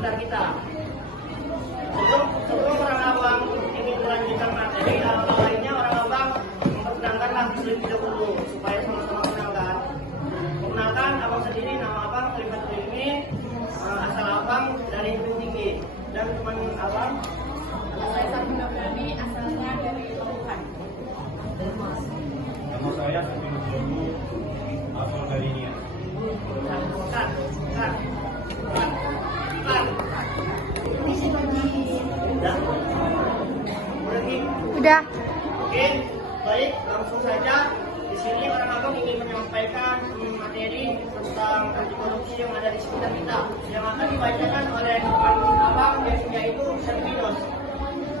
sekitar kita. Sebelum orang abang ingin melanjutkan materi, lainnya orang abang memperkenalkanlah terlebih dahulu supaya sama-sama kenalkan abang sendiri, nama abang, terlibat ini, asal abang dari Gunung Tinggi, dan teman abang. Saya Sabina Berani, asalnya dari Tuhan. Nama saya Sabina Berani, asal dari Nia. Udah. Oke, baik, langsung saja. Di sini orang abang ingin menyampaikan materi tentang anti korupsi yang ada di sekitar kita, yang akan dibacakan oleh teman abang yaitu Servinos.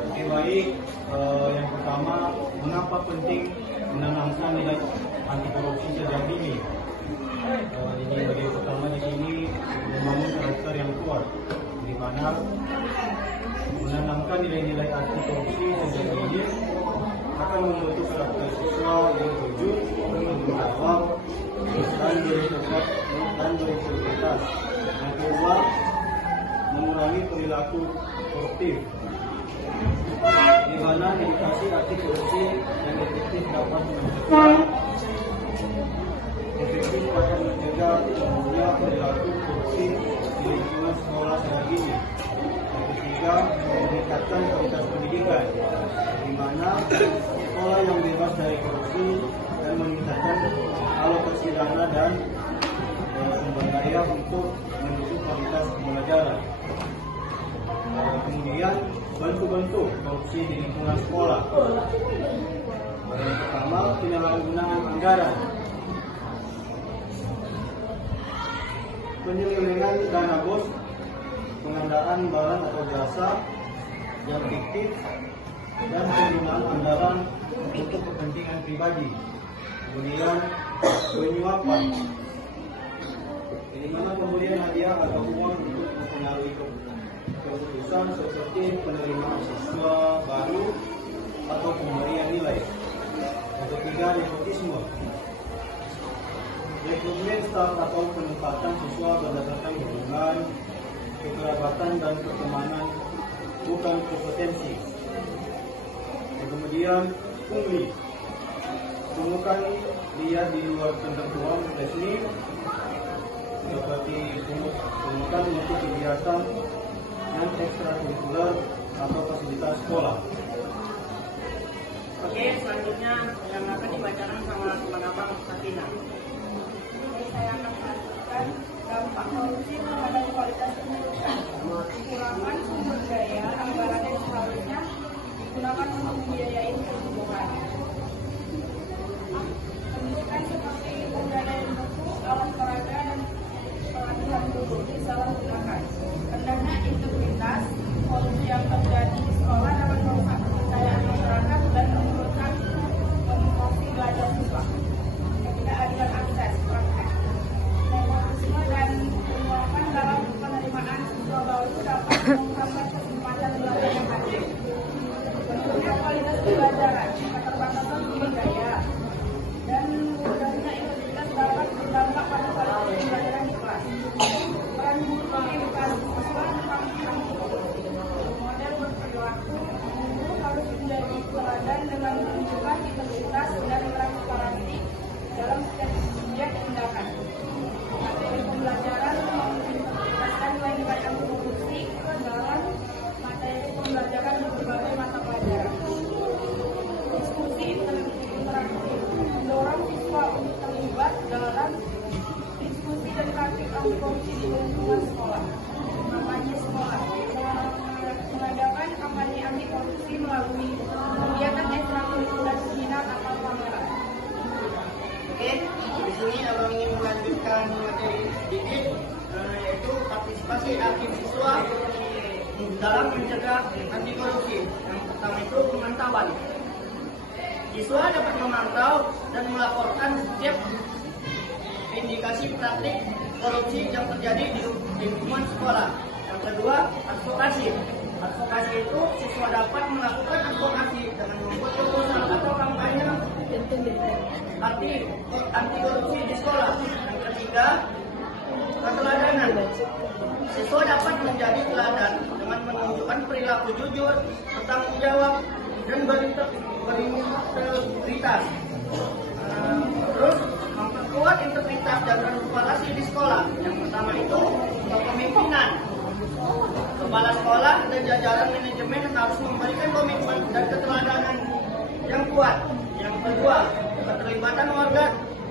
Oke, baik. Yang pertama, mengapa penting menanamkan nilai anti korupsi sejak dini? Ini bagian pertama di sini membangun karakter yang kuat, di mana menanamkan nilai-nilai anti korupsi sejak dini akan membentuk karakter siswa yang jujur, bertanggung dan berintegritas. Yang kedua, mengurangi perilaku koruptif, di mana edukasi anti korupsi yang efektif dapat mencegah tumbuhnya perilaku korupsi di lingkungan sekolah sejak dini. Yang ketiga, meningkatkan kualitas pendidikan, di mana sekolah yang bebas dari korupsi dan meningkatkan alokasi dana dan sumber daya untuk mendukung kualitas pembelajaran. Kemudian bentuk-bentuk korupsi di lingkungan sekolah. Yang pertama, penyalahgunaan anggaran, penyelewengan dana bos, pengadaan barang atau jasa yang fiktif, dan penggunaan anggaran untuk kepentingan pribadi. Kemudian penyuapan, di mana pemberian hadiah atau uang untuk mempengaruhi keputusan seperti penerimaan siswa baru atau pemberian nilai. Yang ketiga, nepotisme, rekrutmen staf atau penempatan siswa berdasarkan hubungan, kekerabatan dan pertemanan, bukan kompetensi. Kemudian pungli, pungutan dia di luar ketentuan resmi seperti pungutan untuk kegiatan yang ekstrakurikuler atau fasilitas sekolah. Oke, selanjutnya yang akan dibacakan sama teman abang Satina. Saya akan menjelaskan dampak korupsi terhadap kualitas pendidikan. Kekurangan sumber daya anggaran yang seharusnya digunakan untuk membiayai pertumbuhan. Pendidikan seperti pemberdayaan buku, alat peraga, dan pelatihan guru disalahgunakan. Rendahnya integritas, korupsi yang terjadi di sekolah dapat merusak kepercayaan masyarakat dan menimbulkan motivasi belajar siswa. Ketidakadilan akses praktek, nepotisme dan penyuapan dalam penerimaan siswa baru dapat menghambat kesempatan belajar yang adil. Menurunnya kualitas pembelajaran, keterbatasan sumber daya, dan mudahnya integritas dapat berdampak pada kualitas pembelajaran di kelas. Peran guru mengedukasi siswa tentang anti korupsi. Model berperilaku, guru harus menjadi teladan dengan menunjukkan integritas dan transparansi dalam setiap kegiatan tindakan. Materi pembelajaran mengintegrasikan nilai-nilai anti korupsi dalam materi pembelajaran di berbagai mata pelajaran. Diskusi interaktif mendorong siswa untuk terlibat dalam diskusi dan praktik anti korupsi di lingkungan sekolah. Kampanye sekolah mengadakan kampanye anti korupsi melalui kegiatan ekstrakurikuler seminar atau pameran. Oke, di sini abang ingin melanjutkan materi sedikit, yaitu partisipasi aktif siswa dalam mencegah anti korupsi. Yang pertama itu pemantauan. Siswa dapat memantau dan melaporkan setiap indikasi praktik korupsi yang terjadi di lingkungan sekolah. Yang kedua, advokasi. Advokasi itu siswa dapat melakukan advokasi dengan membuat proposal atau kampanye anti korupsi di sekolah. Yang ketiga, keteladanan. siswa dapat menjadi teladan dengan menunjukkan perilaku jujur, bertanggung jawab, dan berintegritas. Terus memperkuat integritas dan transparansi di sekolah. Yang pertama itu kepemimpinan. Kepala sekolah dan jajaran manajemen harus memberikan komitmen dan keteladanan yang kuat. Yang kedua, keterlibatan warga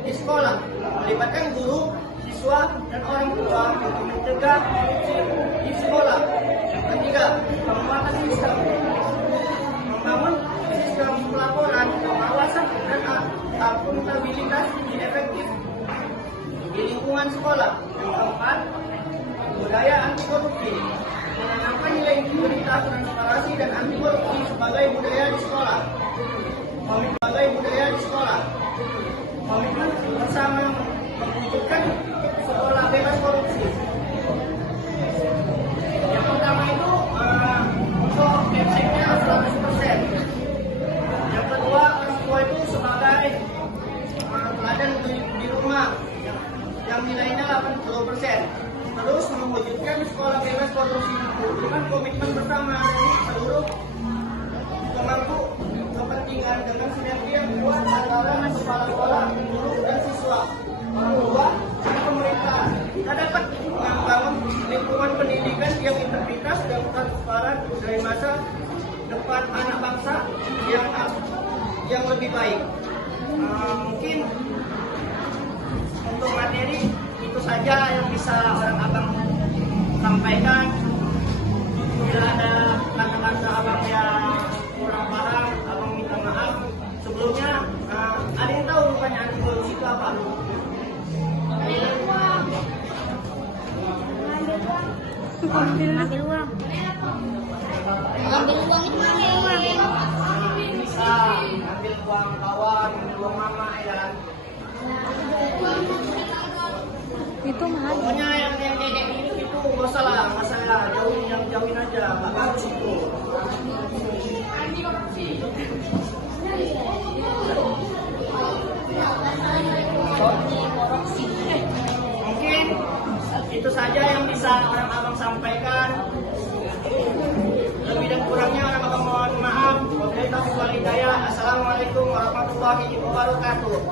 di sekolah, melibatkan guru, siswa, dan orang tua untuk mencegah korupsi di sekolah. Yang ketiga, penguatan sistem, membangun sistem pelaporan, pengawasan, dan akuntabilitas yang efektif di lingkungan sekolah. Yang keempat, budaya anti korupsi, menanamkan nilai integritas, transparansi, dan anti korupsi sebagai budaya di sekolah. Komitmen bersama mewujudkan sekolah bebas korupsi. Yang pertama itu untuk websitenya 100%. Yang kedua, orang tua itu sebagai teladan di rumah yang nilainya 80%. Terus mewujudkan sekolah bebas korupsi dengan komitmen bersama dari seluruh pemangku kepentingan dengan sinergi yang kuat antara kepala sekolah, guru, dan siswa, orang tua, dan pemerintah. Kita dapat membangun lingkungan pendidikan yang integritas dan transparan dari masa depan anak bangsa yang lebih baik. Mungkin untuk materi itu saja yang bisa orang abang sampaikan. Bila ada kata-kata abang yang kurang paham, abang minta maaf. Sebelumnya, ada yang tahu rupanya anti korupsi itu apa? Ngambil uang. Ngambil uang itu ngambil uang. Bisa ambil uang kawan, ambil uang mama, ya. Itu mahal. Pokoknya yang kayak gini itu masalah jauhin aja, nggak bagus itu. Anti korupsi. Mungkin itu saja yang bisa orang abang sampaikan. Lebih dan kurangnya orang abang mohon maaf. Wabillahi taufiq wal hidayah. Assalamualaikum warahmatullahi wabarakatuh.